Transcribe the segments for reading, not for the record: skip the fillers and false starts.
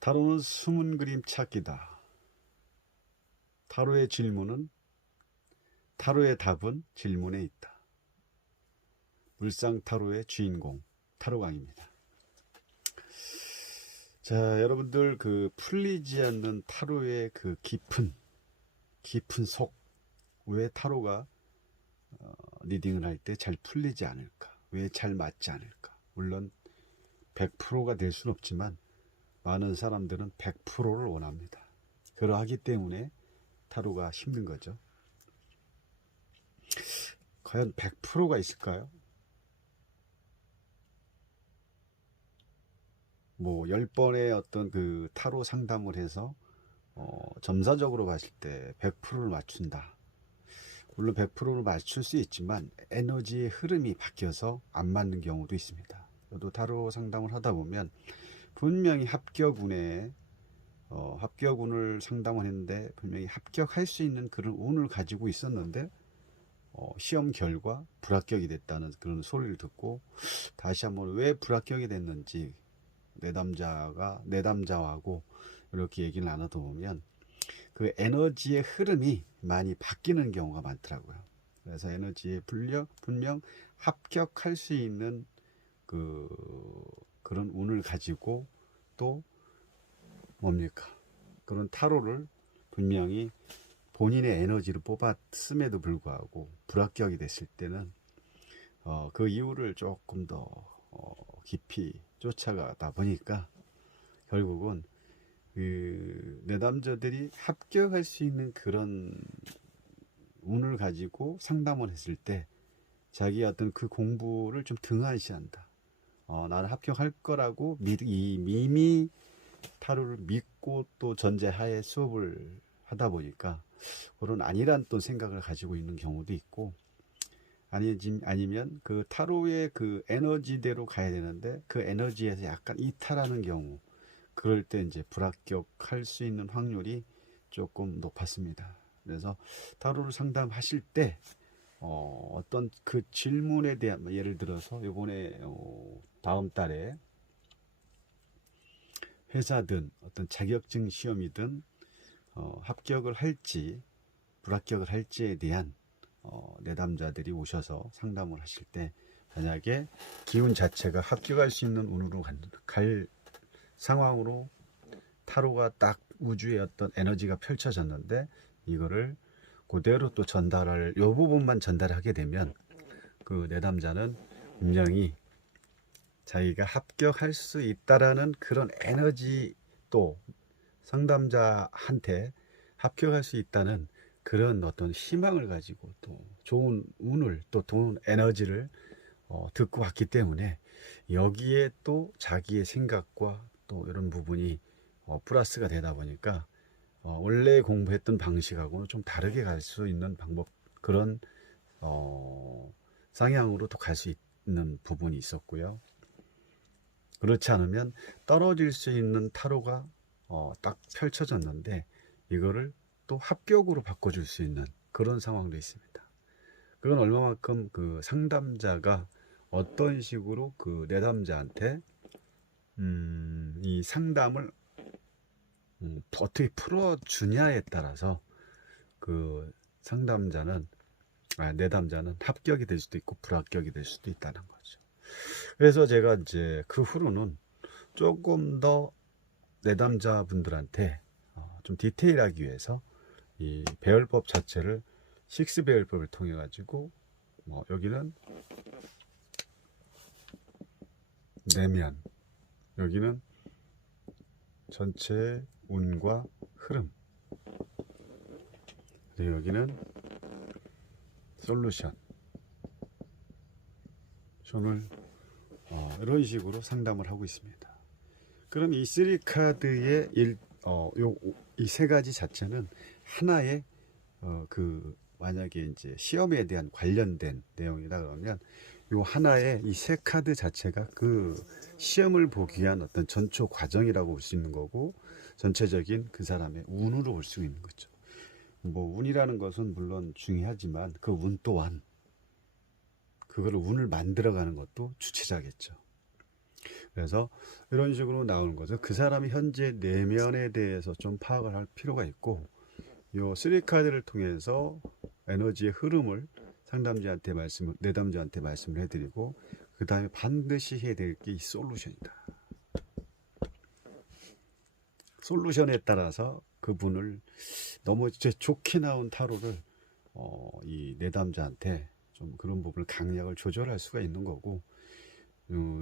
타로는 숨은 그림 찾기다. 타로의 답은 질문에 있다. 물상 타로의 주인공 타로강입니다. 자, 여러분들 풀리지 않는 타로의 깊은 속, 왜 타로가 리딩을 할 때 잘 풀리지 않을까? 왜 잘 맞지 않을까? 물론 100%가 될 수는 없지만 많은 사람들은 100%를 원합니다. 그러하기 때문에 타로가 힘든 거죠. 과연 100%가 있을까요? 뭐 10번의 어떤 타로 상담을 해서 점사적으로 봤을 때 100%를 맞춘다. 물론 100%를 맞출 수 있지만 에너지의 흐름이 바뀌어서 안 맞는 경우도 있습니다. 저도 타로 상담을 하다 보면 분명히 합격운을 상담을 했는데 분명히 합격할 수 있는 그런 운을 가지고 있었는데 시험 결과 불합격이 됐다는 그런 소리를 듣고 다시 한번 왜 불합격이 됐는지 내담자하고 이렇게 얘기를 나눠다 보면 그 에너지의 흐름이 많이 바뀌는 경우가 많더라고요. 그래서 에너지의 분명 합격할 수 있는 그런 운을 가지고 또 뭡니까? 그런 타로를 분명히 본인의 에너지를 뽑았음에도 불구하고 불합격이 됐을 때는 그 이유를 조금 더 깊이 쫓아가다 보니까 결국은 내담자들이 합격할 수 있는 그런 운을 가지고 상담을 했을 때 자기 어떤 그 공부를 좀 등한시한다. 나는 합격할 거라고 이미 타로를 믿고 또 전제하에 수업을 하다 보니까 그런 아니란 또 생각을 가지고 있는 경우도 있고, 아니면 그 타로의 그 에너지대로 가야 되는데 그 에너지에서 약간 이탈하는 경우, 그럴 때 이제 불합격할 수 있는 확률이 조금 높았습니다. 그래서 타로를 상담하실 때 어떤 그 질문에 대한, 예를 들어서 요번에 다음 달에 회사든 어떤 자격증 시험이든 합격을 할지 불합격을 할지에 대한 내담자들이 오셔서 상담을 하실 때 만약에 기운 자체가 합격할 수 있는 운으로 갈 상황으로 타로가 딱 우주의 어떤 에너지가 펼쳐졌는데 이거를 그대로 또 요 부분만 전달하게 되면 그 내담자는 분명히 자기가 합격할 수 있다라는 그런 에너지, 또 상담자한테 합격할 수 있다는 그런 어떤 희망을 가지고 또 좋은 운을, 또 좋은 에너지를 듣고 왔기 때문에 여기에 또 자기의 생각과 또 이런 부분이 플러스가 되다 보니까 원래 공부했던 방식하고는 좀 다르게 갈 수 있는 방법, 그런 상향으로 또 갈 수 있는 부분이 있었고요. 그렇지 않으면 떨어질 수 있는 타로가 딱 펼쳐졌는데 이거를 또 합격으로 바꿔줄 수 있는 그런 상황도 있습니다. 그건 얼마만큼 그 상담자가 어떤 식으로 그 내담자한테 이 상담을 어떻게 풀어주냐에 따라서 그 내담자는 합격이 될 수도 있고 불합격이 될 수도 있다는 거죠. 그래서 제가 이제 그 후로는 조금 더 내담자분들한테 좀 디테일하기 위해서 이 배열법 자체를 6 배열법을 통해 가지고 여기는 내면, 여기는 전체 운과 흐름, 그리고 여기는 솔루션을 이런 식으로 상담을 하고 있습니다. 그럼 이 3카드의 이 세 가지 자체는 하나의 만약에 이제 시험에 대한 관련된 내용이다 그러면 요 하나의 이 세 카드 자체가 그 시험을 보기 위한 어떤 전초 과정이라고 볼 수 있는 거고, 전체적인 그 사람의 운으로 볼 수 있는 거죠. 뭐 운이라는 것은 물론 중요하지만 그 운 또한 그거를 운을 만들어가는 것도 주체자겠죠. 그래서 이런 식으로 나오는 거죠. 그 사람이 현재 내면에 대해서 좀 파악을 할 필요가 있고, 요 3카드를 통해서 에너지의 흐름을 상담자한테 내담자한테 말씀을 해드리고, 그 다음에 반드시 해야 될 게 이 솔루션이다. 솔루션에 따라서 그분을 너무 좋게 나온 타로를 이 내담자한테 좀 그런 부분을 강약을 조절할 수가 있는 거고,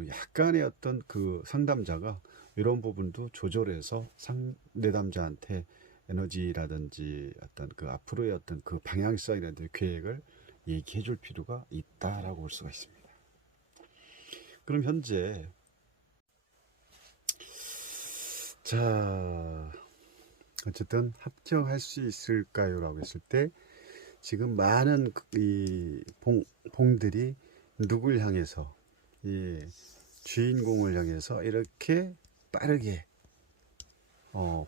약간의 어떤 그 상담자가 이런 부분도 조절해서 내담자한테 에너지라든지 어떤 그 앞으로의 어떤 그 방향성이라든지 계획을 얘기해 줄 필요가 있다라고 볼 수가 있습니다. 그럼 현재 자 어쨌든 합격할 수 있을까요? 라고 했을 때 지금 많은 이 봉들이 누굴 향해서 이 주인공을 향해서 이렇게 빠르게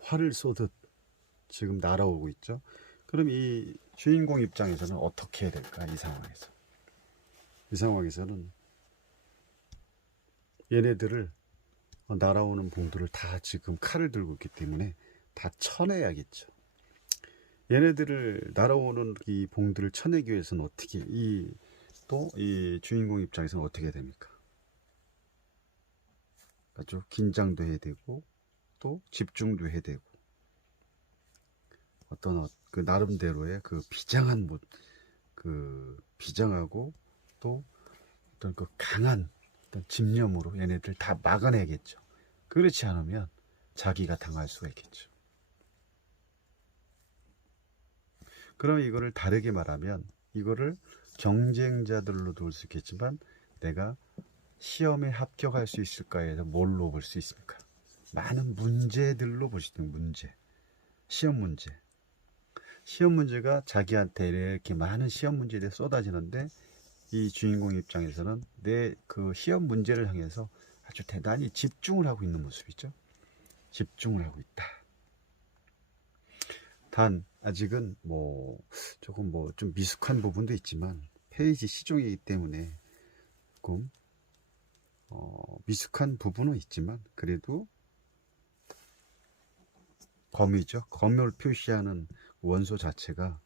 활을 쏘듯 지금 날아오고 있죠. 그럼 이 주인공 입장에서는 어떻게 해야 될까? 이 상황에서는 얘네들을 날아오는 봉들을 다 지금 칼을 들고 있기 때문에 다 쳐내야겠죠. 얘네들을 날아오는 이 봉들을 쳐내기 위해서는 어떻게 이 주인공 입장에서는 어떻게 해야 됩니까? 아주 긴장도 해야 되고 또 집중도 해야 되고 어떤 그 나름대로의 그 비장하고 또 어떤 그 강한 어떤 집념으로 얘네들 다 막아내겠죠. 그렇지 않으면 자기가 당할 수가 있겠죠. 그럼 이거를 다르게 말하면 이거를 경쟁자들로 둘 수 있겠지만 내가 시험에 합격할 수 있을까에 서 뭘로 볼 수 있습니까? 많은 문제들로 볼 수 있는 문제. 시험 문제. 시험 문제가 자기한테 이렇게 많은 시험 문제에 대해 쏟아지는데 이 주인공 입장에서는 내 그 시험 문제를 향해서 아주 대단히 집중을 하고 있는 모습이죠. 집중을 하고 있다. 단 아직은 조금 좀 미숙한 부분도 있지만 페이지 시종이기 때문에 조금 미숙한 부분은 있지만 그래도 검이죠. 검을 표시하는 원소 자체가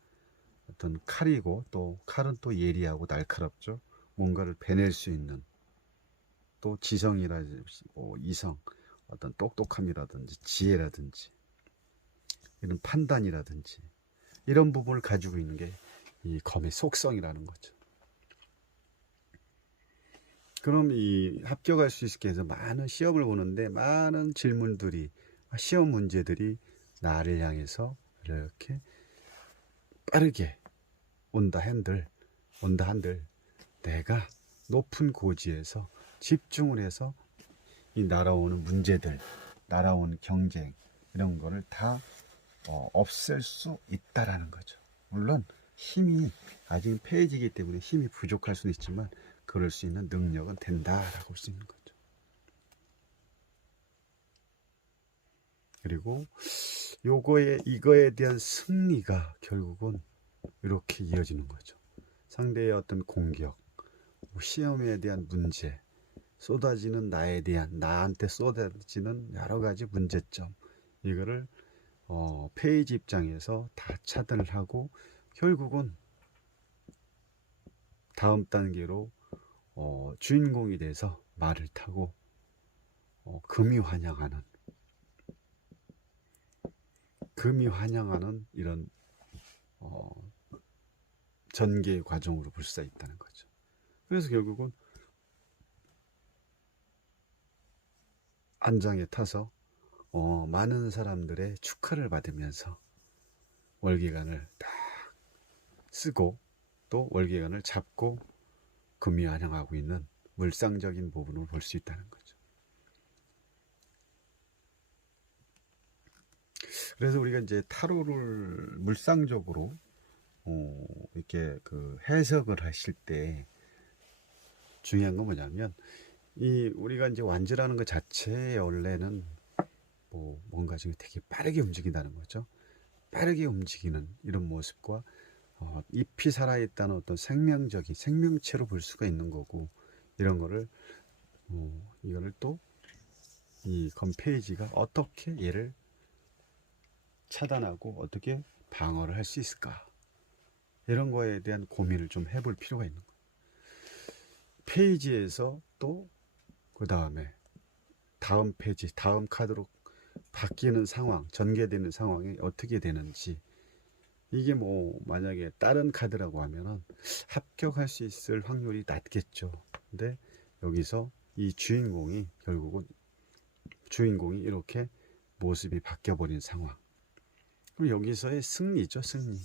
어떤 칼이고 또 칼은 또 예리하고 날카롭죠. 뭔가를 베낼 수 있는 또 지성이라든지 이성 어떤 똑똑함이라든지 지혜라든지 이런 판단이라든지 이런 부분을 가지고 있는 게 이 검의 속성이라는 거죠. 그럼 이 합격할 수 있게 해서 많은 시험을 보는데 많은 질문들이 시험 문제들이 나를 향해서 이렇게 빠르게 온다 한들 내가 높은 고지에서 집중을 해서 이 날아오는 문제들, 날아오는 경쟁 이런 거를 다 없앨 수 있다라는 거죠. 물론 힘이 아직 페이지이기 때문에 힘이 부족할 수는 있지만 그럴 수 있는 능력은 된다라고 볼 수 있는 거죠. 그리고 이거에 대한 승리가 결국은 이렇게 이어지는 거죠. 상대의 어떤 공격, 시험에 대한 문제, 나한테 쏟아지는 여러 가지 문제점, 이거를 페이지 입장에서 다 차단을 하고 결국은 다음 단계로 주인공이 돼서 말을 타고 금이 환영하는 이런 전개의 과정으로 볼 수가 있다는 거죠. 그래서 결국은 안장에 타서 많은 사람들의 축하를 받으면서 월계관을 딱 쓰고 또 월계관을 잡고 금이 환영하고 있는 물상적인 부분을 볼 수 있다는 거죠. 그래서 우리가 이제 타로를 물상적으로 이렇게 그 해석을 하실 때 중요한 건 뭐냐면 우리가 이제 완주라는 것 자체에 원래는 뭔가 지금 되게 빠르게 움직인다는 거죠. 빠르게 움직이는 이런 모습과 잎이 살아있다는 어떤 생명체로 볼 수가 있는 거고 이런 거를 이거를 또 이 검 페이지가 어떻게 얘를 차단하고 어떻게 방어를 할 수 있을까, 이런 거에 대한 고민을 좀 해볼 필요가 있는 거예요. 페이지에서 또 그 다음에 다음 페이지, 다음 카드로 바뀌는 상황, 전개되는 상황이 어떻게 되는지, 이게 뭐 만약에 다른 카드라고 하면은 합격할 수 있을 확률이 낮겠죠. 근데 여기서 이 주인공이 이렇게 모습이 바뀌어 버린 상황. 그럼 여기서의 승리죠, 승리.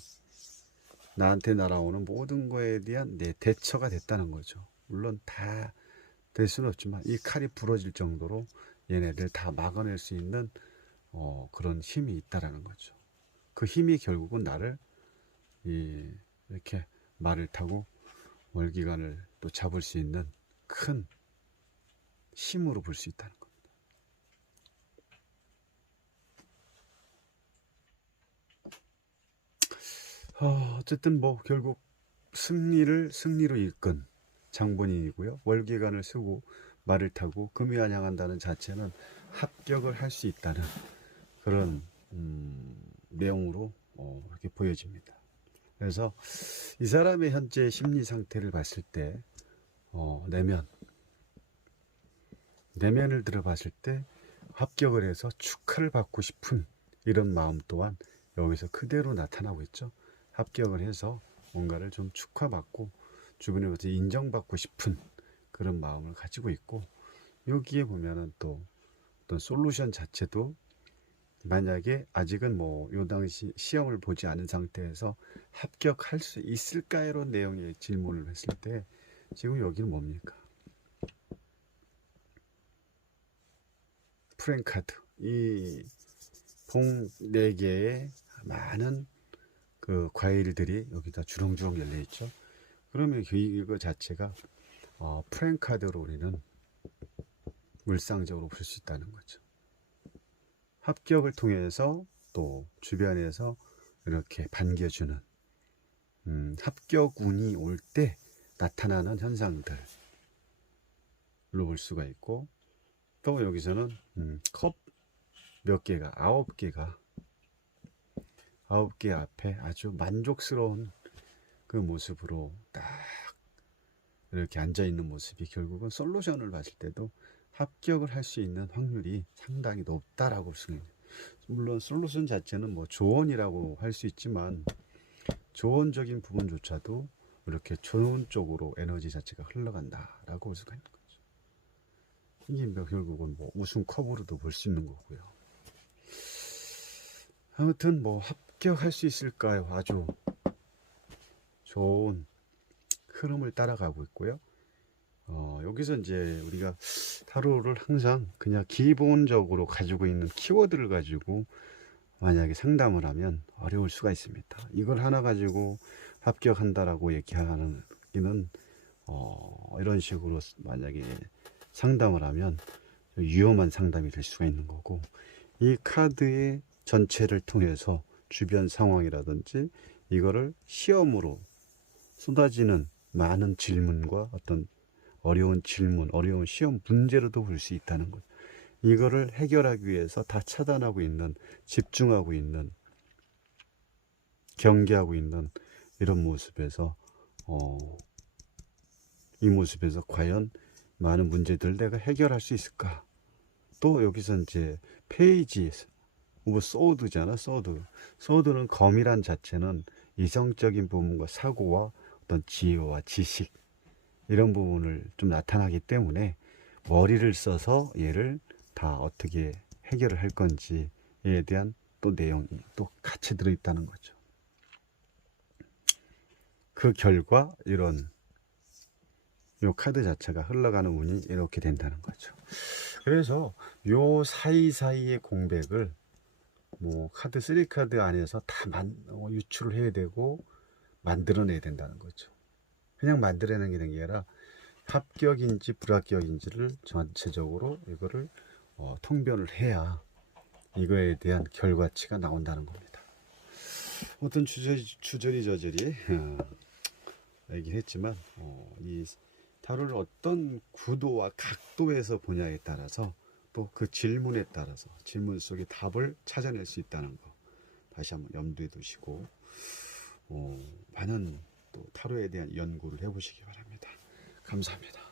나한테 날아오는 모든 거에 대한 내 대처가 됐다는 거죠. 물론 다 될 수는 없지만 이 칼이 부러질 정도로 얘네들 다 막아낼 수 있는 그런 힘이 있다라는 거죠. 그 힘이 결국은 나를 이렇게 말을 타고 월기관을 또 잡을 수 있는 큰 힘으로 볼 수 있다는 겁니다. 어쨌든 뭐 결국 승리로 이끈 장본인이고요. 월계관을 쓰고 말을 타고 금위안 향한다는 자체는 합격을 할 수 있다는 그런 내용으로 이렇게 보여집니다. 그래서 이 사람의 현재 심리 상태를 봤을 때 내면을 들어봤을 때 합격을 해서 축하를 받고 싶은 이런 마음 또한 여기서 그대로 나타나고 있죠. 합격을 해서 뭔가를 좀 축하받고 주변에부터 인정받고 싶은 그런 마음을 가지고 있고, 여기에 보면은 또 어떤 솔루션 자체도 만약에 아직은 뭐 요 당시 시험을 보지 않은 상태에서 합격할 수 있을까 이런 내용의 질문을 했을 때 지금 여기는 뭡니까? 프랭카드, 이 봉 4개의 많은 그 과일들이 여기다 주렁주렁 열려 있죠. 그러면 이거 자체가 프랭카드로 우리는 물상적으로 볼 수 있다는 거죠. 합격을 통해서 또 주변에서 이렇게 반겨주는 합격운이 올 때 나타나는 현상들로 볼 수가 있고, 또 여기서는 컵 몇 개가 9개가 9개 앞에 아주 만족스러운 그 모습으로 딱 이렇게 앉아 있는 모습이 결국은 솔루션을 봤을 때도 합격을 할 수 있는 확률이 상당히 높다라고 볼 수가 있네요. 물론 솔루션 자체는 뭐 조언이라고 할 수 있지만 조언적인 부분조차도 이렇게 좋은 쪽으로 에너지 자체가 흘러간다라고 볼 수가 있는 거죠. 이게 결국은 뭐 우승 컵으로도 볼 수 있는 거고요. 아무튼 뭐 합격할 수 있을까요? 아주 좋은 흐름을 따라가고 있고요. 여기서 이제 우리가 타로를 항상 그냥 기본적으로 가지고 있는 키워드를 가지고 만약에 상담을 하면 어려울 수가 있습니다. 이걸 하나 가지고 합격한다라고 얘기하는 이런 식으로 만약에 상담을 하면 위험한 상담이 될 수가 있는 거고, 이 카드의 전체를 통해서 주변 상황이라든지 이거를 시험으로 쏟아지는 많은 질문과 어떤 어려운 질문, 어려운 시험 문제로도 볼 수 있다는 것. 이거를 해결하기 위해서 다 차단하고 있는, 집중하고 있는, 경계하고 있는 이런 모습에서 이 모습에서 과연 많은 문제들 내가 해결할 수 있을까? 또 여기서 이제 페이지 뭐 소드잖아, 소드. 소드는 검이란 자체는 이성적인 부분과 사고와 어떤 지혜와 지식 이런 부분을 좀 나타나기 때문에 머리를 써서 얘를 다 어떻게 해결을 할 건지에 대한 또 내용이 또 같이 들어있다는 거죠. 그 결과 이런 요 카드 자체가 흘러가는 운이 이렇게 된다는 거죠. 그래서 요 사이사이의 공백을 뭐 카드 3카드 안에서 다 유출을 해야 되고 만들어내야 된다는 거죠. 그냥 만들어내는 게 아니라 합격인지 불합격인지를 전체적으로 이거를 통변을 해야 이거에 대한 결과치가 나온다는 겁니다. 어떤 주저리 얘기를 했지만 이 타로를 어떤 구도와 각도에서 보냐에 따라서 또 그 질문에 따라서 질문 속에 답을 찾아낼 수 있다는 거 다시 한번 염두에 두시고 많은 또 타로에 대한 연구를 해보시기 바랍니다. 감사합니다.